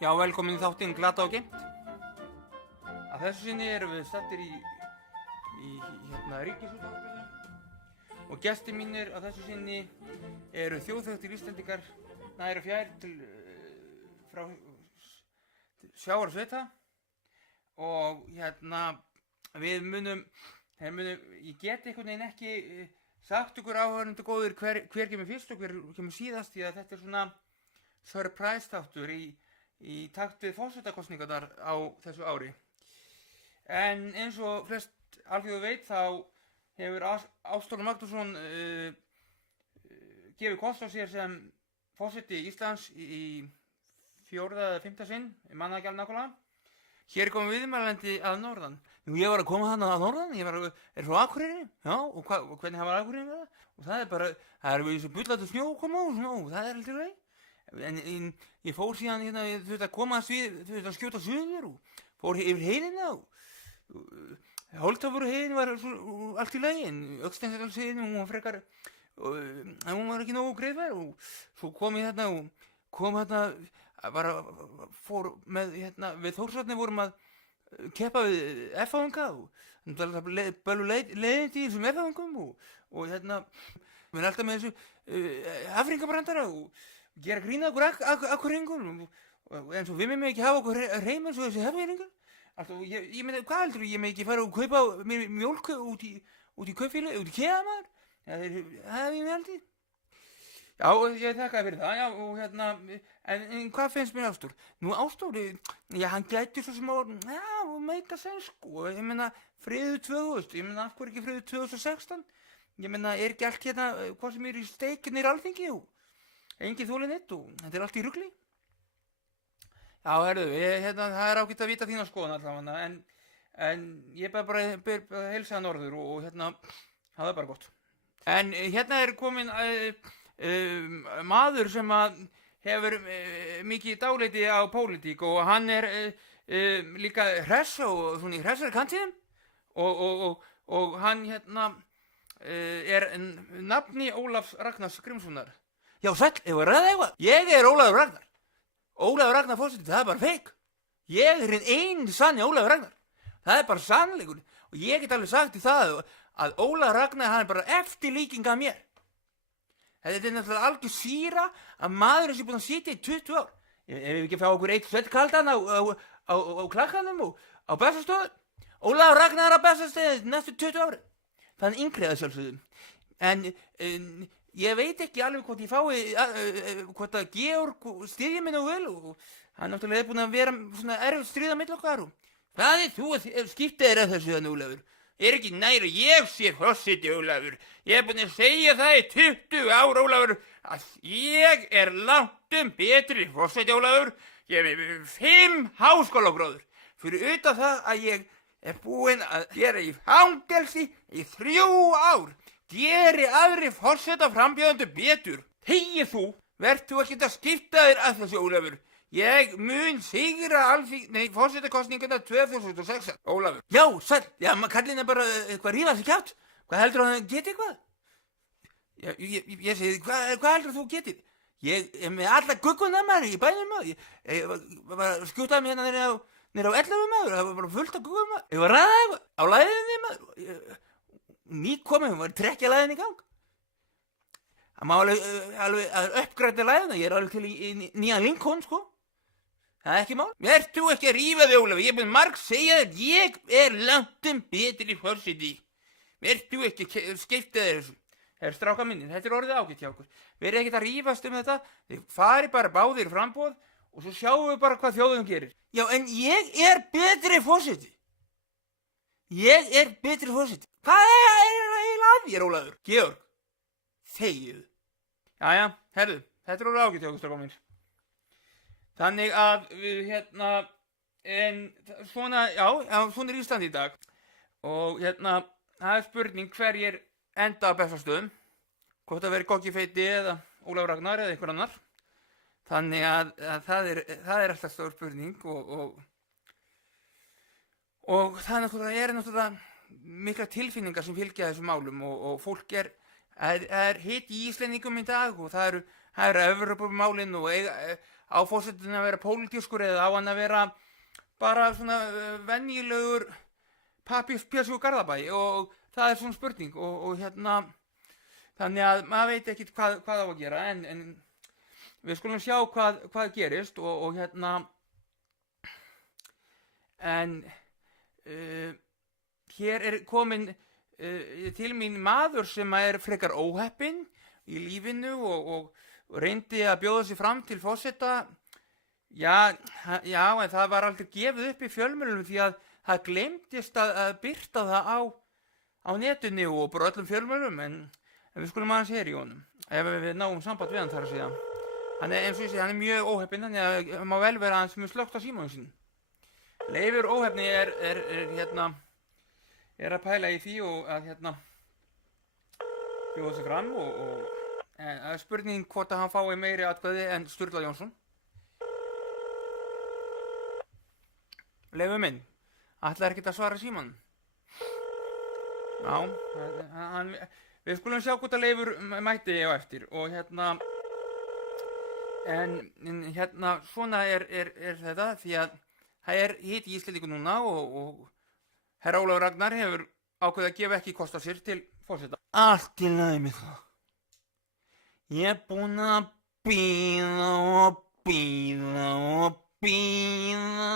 Já, velkomin í þáttinn Glata og geymt. Að þessu sinni erum við staddir í Ríkisútvarpinu og gestir mínir að þessu sinni eru þjóðþekktir Íslendingar nær og fjær frá sjávar og sveita og við munum, ég get einhvern veginn ekki sagt ykkur áhörundu góður hver kemur fyrst og hver kemur síðast því að þetta er svona surprise þáttur í takt við forsetakosningarnar á þessu ári. En eins og flest alþjóð veit þá hefur Ásthólmur Magnússon gefið kost á sér sem forseti Íslands í 4. eða 5. sinn, ég manna ekki alveg nákvæmlega. Hér er komið viðmælandi að norðan. Nú, ég var að koma þarna að norðan, er frá Akureyri, já, og hvernig hafa Akureyri með það? Og það er bara, það er þessu bullandi snjó koma og snjó, það er alltaf leið. En ég fór síðan, ég þurfti að koma að skjóta suður og fór yfir heiðina og Hóltafurheiðin var allt í lagi, en Öxnadalsheiðin, hún var frekar, hún var ekki nógu greiðfær og svo kom ég fór með, við Þórsvatni vorum að keppa við F-fáinga og bælu leiðindi í þessum F-fáingum og við erum alltaf með þessu afringabrandara og gera grína okkur akkurringur en svo við með ekki hafa okkur hreim eins og þessi hefðingar. Ég meina, hvað heldur ég með ekki fara og kaupa mjólk út í kaupfélagi, út í Kea maður? Það hef ég með aldrei. Já, ég þakkaði fyrir það, já, og en hvað finnst mér Ástór? Nú Ástór, já, hann gæti svo sem meika sens, sko, ég meina, friður 2000, ég meina, af hverju ekki friður 2016? Ég meina, er ekki allt hvað sem í steikinni Alþingi og engin þólið neitt og þetta er allt í rugli? Já, herðu, það er ágætt að vita þína skoðun allavega, en ég bara heilsa það norður og það er bara gott. En er komin maður sem hefur mikið dálæti á pólitík og hann er líka hress og svona í hressari kantinum og hann er nafni Ólafs Ragnars Grímssonar. Já, sæll, ef að ræða eitthvað, ég er Ólafur Ragnar. Ólafur Ragnar forseti, það er bara feik. Ég er hinn einn sanni Ólafur Ragnar. Það er bara sannleikur og ég get alveg sagt í það að Ólafur Ragnar, hann er bara eftirlíking af mér. Þetta er náttúrulega algjör sýra að maðurinn sem er búinn að sitja í 20 ár. Ef við ekki fá okkur eitt svettkaldan á klakkanum og á Bessastöðum. Ólafur Ragnar á Bessastöðum næstu 20 ári. Það er yngri að sjálfsögðu. En ég veit ekki alveg hvort ég fái, hvort að Georg styðji mig nú vel og hann náttúrulega er búinn að vera svona erfitt stríð á milli okkar og hvað er þú að skipta þér að þessu Ólafur? Er ekki nær að ég sé forseti Ólafur? Ég er búinn að segja það í 20 ár Ólafur að ég er langtum betri forseti Ólafur. Ég er með 5 háskólagráður fyrir utan það að ég er búinn að gera í fangelsi í 3 ár. Geri aðri forsetaframbjóðendur betur. Þegi þú, verð þú ekkert að skipta þér að þessu Ólafur. Ég mun sigra forsetakosningarnar 2006, Ólafur. Já, sæll, já, kallinn er bara eitthvað rífa sig kjátt. Hvað heldur hann geti eitthvað? Já, ég segi, hvað heldur þú getið? Ég er með alla gugguna maður í bænum maður. Ég var að skjóta mig niður á 11 maður, það var bara fullt af guggum maður. Ég var að ræða eitthvað á læðinni maður. Nýkomið, hún var trekkja læðin í gang. Það má alveg að uppgræta læðina, ég er alveg til í nýjan Lincoln, sko. Það er ekki mál. Ert þú ekki að rífa þig, Ólafur? Ég er búinn marg segja þér, ég er langtum betri forseti. Ert þú ekki að skipta þér þessu? Herra strákar mínir, þetta er orðið ágætt hjá okkur. Verið ekkert að rífast þetta, þið fari bara báðir framboð og svo sjáum við bara hvað þjóðin gerir. Já, en ég er betri forseti. Ég er betri forseti. Hvað er eiginlega að þér, Ólafur? Georg, þegið. Jæja, herðu, þetta er orðið ágætt hjá okkur strákar mínir. Þannig að við en svona, já, svona er Ísland í dag. Og það er spurning hverjir enda á Bessastöðum. Hvort það veri Goggi feiti eða Ólafur Ragnar eða einhver annar. Þannig að það er alltaf stór spurning og það er náttúrulega mikla tilfinningar sem fylgja þessum málum og fólk er hitt í Íslendingum í dag og það eru Evrópumálin og á forsetinn að vera pólitískur eða á hann að vera bara svona venjulegur pappírspjössu Garðabæ, og það er svona spurning, og þannig að maður veit ekkert hvað á að gera, en við skulum sjá hvað gerist, og en hér er komin til mín maður sem er frekar óheppinn í lífinu og reyndi að bjóða sig fram til forseta. Já, en það var aldrei gefið upp í fjölmiðlum því að það gleymdist að birta það á netinu og bara öllum fjölmiðlum, en við skulum aðeins heyra í honum ef við náum samband við hann þar að segja. Hann er, eins og ég segi, hann er mjög óheppinn, þannig að það má vel vera hann sem er slökkt á símanum sinn. Leifur óheppni er að pæla í því og að bjóða sig fram, en það er spurning hvort að hann fái meiri atkvæði en Sturla Jónsson. Leifur minn, ætlar ekkert að svara símanum? Já, við skulum sjá hvort að Leifur mæti á eftir, og en svona er þetta, því að það er hitt í Íslendingu núna, og herra Ólafur Ragnar hefur ákveðið að gefa ekki kost á sér til forseta. Allt í lagi með það. Ég er búinn að bíða og bíða og bíða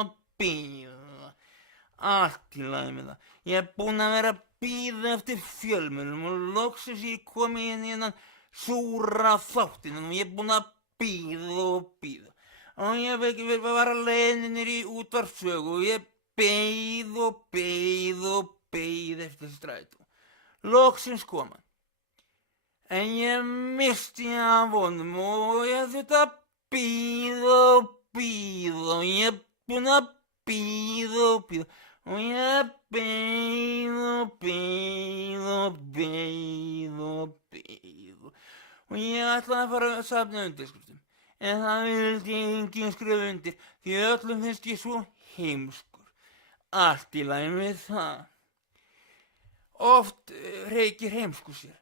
og bíða. Allt í lagi með það. Ég er búinn að vera að bíða eftir fjölmiðlum og loksins ég komið inn í þennan súra þáttinn og ég er búinn að bíða og bíða. Og ég var að leiðinni niður í útvarpssögu og ég beið og beið og beið eftir strætó. Loksins kom hann. En ég missti af honum og ég þurfti að bíða og bíða og ég er búinn að bíða og bíða og ég beið og beið og beið og beið og ég ætlaði að fara að safna undirskriftum. En það vildi enginn skrifa undir því öllum finnst ég svo heimskur. Allt í lagi með það. Oft reykir heimskur sér.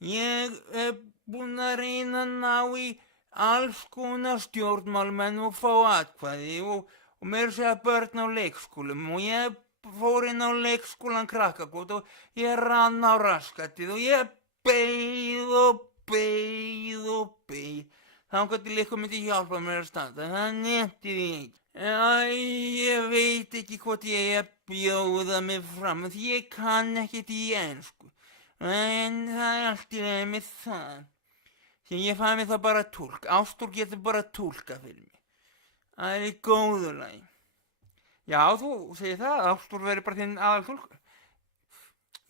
Ég er búinn að reyna að ná í alls konar stjórnmálamenn og fá atkvæði og meira að segja börn á leikskólum, og ég fór inn á leikskólan Krakkagót og ég rann á raskatið og ég beið og beið og beið. Þangað til eitthvað myndi hjálpa mér að standa, það nefndi því ekki. Ég veit ekki hvort ég er að bjóða mig fram, því ég kann ekkert í ensku. En það er allt í lagi með það. Því ég fæ mig það bara að túlka. Ástúr getur bara að túlka fyrir mig. Það er í góðu lagi. Já, þú segir það, Ástúr verður bara þinn aðal túlkur.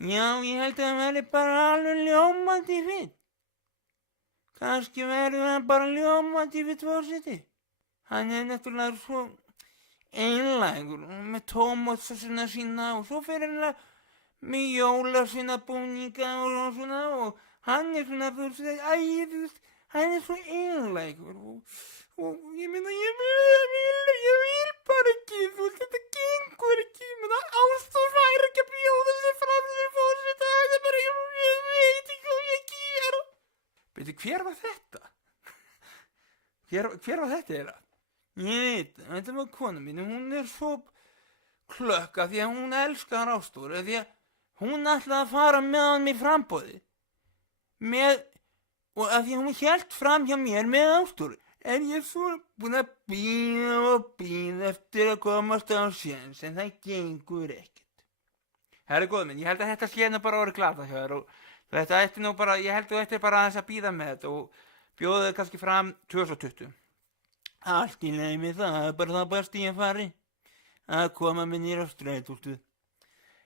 Já, ég held að það verður bara alveg ljómandi fínt. Kannski verður hann bara ljómandi við forseti. Hann er náttúrulega svo einlægur með tómatsósuna sína og svo fer hann með jólasveinabúninga og svona, og hann er svona, hann er svo einlægur og ég meina, ég vil bara ekki, þetta gengur ekki, Ástúr fær ekki að bjóða sig fram til forseta, það er bara, ég veit ekki hvað ég gera. Veitu, hver var þetta? Hver var þetta eiginlega? Ég veit, þetta var kona mín, hún er svo klökk af því að hún elskar Ástúr, af því að hún ætlaði að fara með hann í framboði. Og af því að hún hélt fram hjá mér með Ástúr. En ég er svo búinn að bíða og bíða eftir að komast á séns, en það gengur ekkert. Herra góður minn, ég held að þetta sé nú bara orðið glata hjá þér og þetta ætti nú bara, ég held að þú ættir bara aðeins að bíða með þetta og bjóða þig kannski fram 2020. Allt í lagi með það er bara það besti ég fari að koma með nýra strætóttu.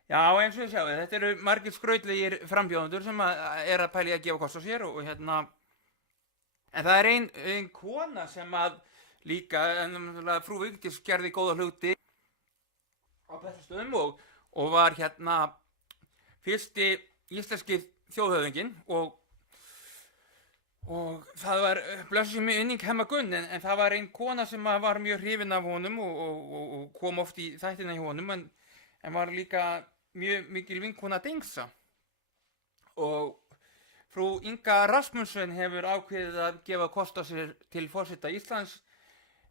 Já, eins og þið sjáu, þetta eru margir skrautlegir frambjóðendur sem er að pæli að gefa kost á sér og en það er ein kona sem að líka, frú Vigdís gerði góða hluti á Bessastöðum og var fyrsti íslenski þjóðhöfðinginn og það var blessuð mig unning Hemma Gunn, en það var ein kona sem var mjög hrifin af honum og kom oft í þættina hjá honum, en var líka mjög mikil vinkona Dengsa og frú Inga Rasmussen hefur ákveðið að gefa kost á sér til forseta Íslands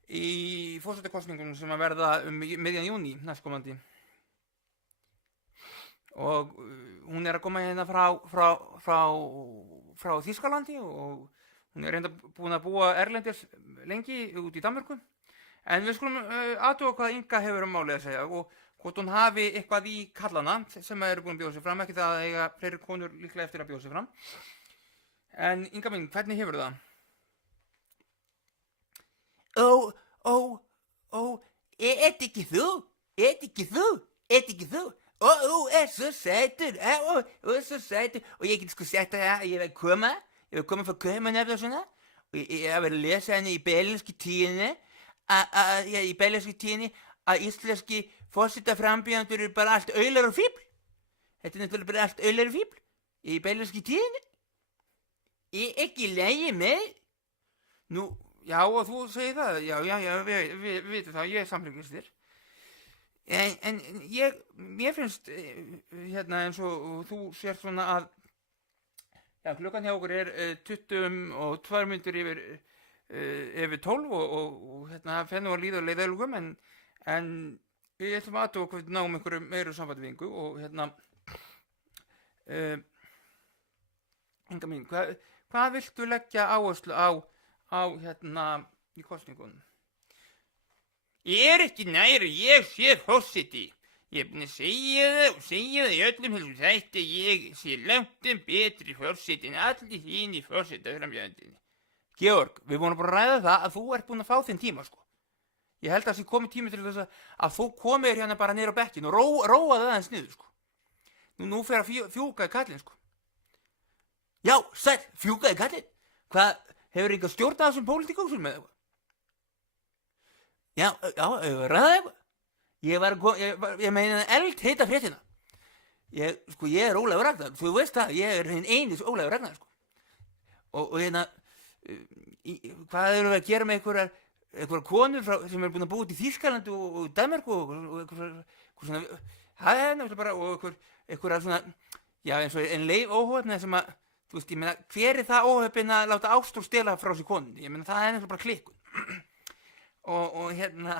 í forsetakosningunum sem að verða miðjan júní næstkomandi. Og hún er að koma hérna frá Þýskalandi og hún er reynda búin að búa erlendis lengi út í Danmörku. En við skulum athuga hvað Inga hefur málið að segja og hvort hún hafi eitthvað í kallana sem eru búin að bjóða sig fram, ekki það að eiga fleiri konur líklega eftir að bjóða sig fram. En Inga mín, hvernig hefur það? Ert ekki þú? Þú er svo sætur, svo sætur. Og ég get sko sagt að ég var koma frá Kaupmannahöfn og svona. Og ég var að lesa henni í Berlingske Tidende, að íslenski forsetaframbjóðendur eru bara allt aular og fífl. Þetta er náttúrulega bara allt aular og fífl í Berlingske Tidende. Ekki lægi með. Nú, já, og þú segir það, já, við vitum það, ég er samfélgist þér. En mér finnst hérna eins og þú sér svona að já, klukkan hjá okkur er 22 mínútur yfir 12 og hérna fennum að líða og leiða elgum en við ætlum að aðtöku hvort við náum einhverju meiru sambandvingu og hérna Inga mín, hvað viltu leggja áherslu á hérna í kosningunum? Ég er ekki nær og ég sé forseti. Ég er búinn að segja það í öllum þessum þætti að ég sé langt betri forseti en allir hinir forsetaframbjóðendurnir. Georg, við vorum bara að ræða það að þú ert búinn að fá þinn tíma, sko. Ég held að það sé komið tími til þess að þú komir hérna bara niður á bekkinn og róa það aðeins niður, sko. Nú fer að fjúka í kallinn, sko. Já, sæll, fjúka í kallinn. Hvað, hefur einhver stjórn að þessum pólitíkóksum með eitthvað? Já, ræða eitthvað. Ég meina eldheita fréttina. Ég er Ólafur Ragnar, þú veist það, ég er hinn einis Ólafur Ragnar, sko. Og hérna, hvað eru við að gera með einhverjar konur sem eru búin að búa út í Þýskalandi og Danmörku og eitthvað svona, það er náttúrulega bara, og einhverjar svona, já, eins og en leif óhöfna sem að, þú veist, ég meina, hver er það óhöfn að láta Ástrós stela frá sér konunni? Ég meina, það er náttúrulega bara klikkun. Og hérna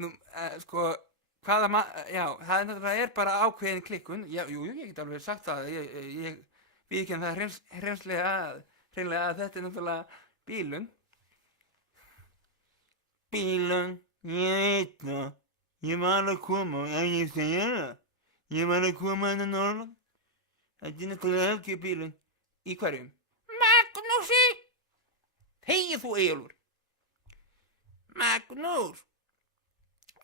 nú, sko já, það er bara ákveðin klikkun. Já, jú, ég get alveg sagt það, ég viðurkenni það hreinlega að þetta er náttúrulega bílun, ég veit það, ég var að koma, ég segja það, ég var að koma að norðan, þetta er náttúrulega ekki bílun. Í hverjum? Magnúsi! Hegið þú, Eyjólfur? Magnús,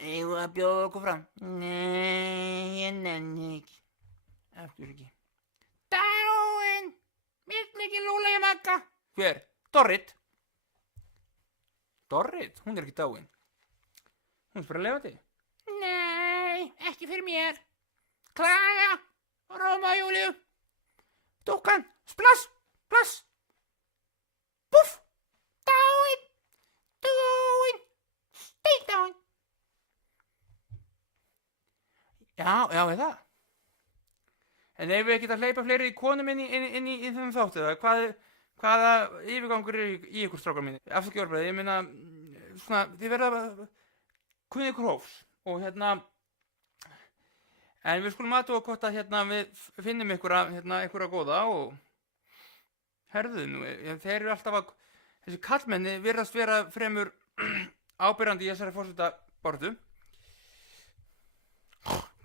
eigum við að bjóða okkur fram? Nei, ég nenni ekki. Eftir ekki. Dáin! Vill ekki lúla í Magga? Hver? Dorrit? Dorrit? Hún er ekki dáin. Hún er bara lifandi. Nei, ekki fyrir mér. Klara, Róma og Júlíu. Dúkkan, splass, plass. Puff, dáin, steindáin. Já, er það. En ef við ekki að hleypa fleiri konum inn í þennan þáttu, hvaða yfirgangur er í ykkur strákar minni? Afsakið orðbræði, ég meina, svona, þið verða að kunna ykkur hófs og hérna, en við skulum aðtúa hvort að hérna við finnum einhverja góða og herðu nú, þeir eru alltaf að, þessi kallmenni virðast vera fremur ábyrrandi í þessari forsetabaráttu.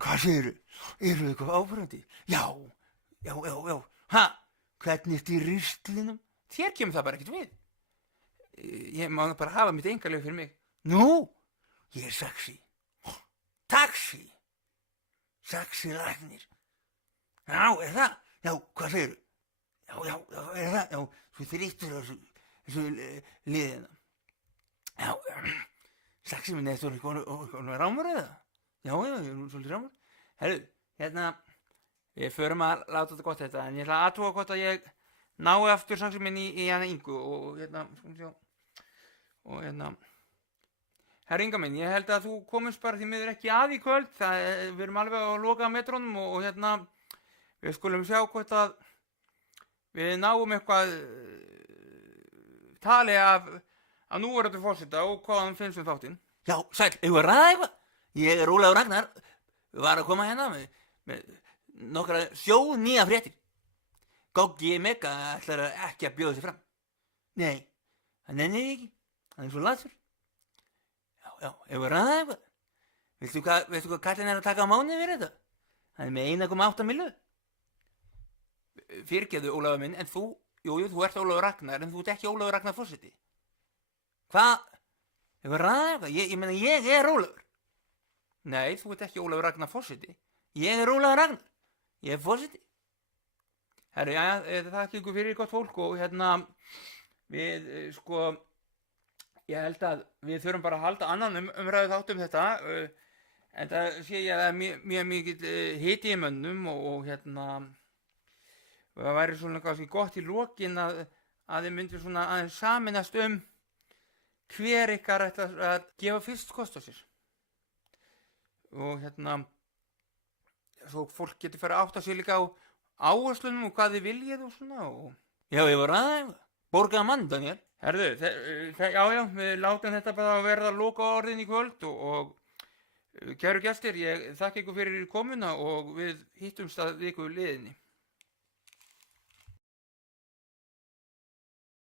Hvað segirðu? Eru þið eitthvað ábyrrandi? Já. Ha? Hvernig ertu í ristlinum? Þér kemur það bara ekkert við. Ég má bara hafa mitt einkalegu fyrir mig. Nú, ég er Saxi. Taxi. Saxi Ragnir. Já, er það? Já, hvað segirðu? Já, er það? Já, svo þrýttur á þessu liðina. Já, Saxi minn, er þú rámur eða? Já, ég er svolítið rámur. Herru, hérna, við förum að láta þetta gott þetta, en ég ætla að aðtúa hvort að ég nái aftur Saxi minn í hana Ingu og hérna, herru Inga minn, ég held að þú komist bara því miður ekki að í kvöld, við erum alveg á loka metrónum og hérna, við skulum sjá hvort að við náum eitthvað tali af núverandi forseta og hvað hann finnst þáttinn. Já, sæll, eigum við að ræða eitthvað? Ég er Ólafur Ragnar, var að koma hérna með nokkra nýja fréttir. Goggi Mega ætlar ekki að bjóða sig fram. Nei, hann nennir ekki, hann svo latur. Já, eigum við að ræða eitthvað? Veistu hvað kallinn að taka á mánuði fyrir þetta? Hann með 1,8 milljónir. Fyrirgefðu, Ólafur minn, en þú ert Ólafur Ragnar, en þú ert ekki Ólafur Ragnar forseti. Hvað? Eigum við að ræða eitthvað? Ég meina, ég er Ólafur. Nei, þú ert ekki Ólafur Ragnar forseti. Ég er Ólafur Ragnar. Ég er forseti. Herru, það ekki ykkur fyrir gott fólk og við, ég held að við þurfum bara að halda annan umræðu þátt þetta, en það sé ég að það er mjög mikið hiti í mönnum og það væri svona kannski gott í lokin að þið myndir svona aðeins sameinast hver ykkar ætti að gefa fyrst kost á sér. Og svo fólk getur fara að átta sig líka á áherslunum og hvað þið viljið og svona og... Já, ég var aðeins, borgaða mann, Daniel. Herðu, já, við látum þetta bara að verða loka orðin í kvöld og kæru gestir, ég þakka ykkur fyrir komuna og við hittumst að viku liðinni.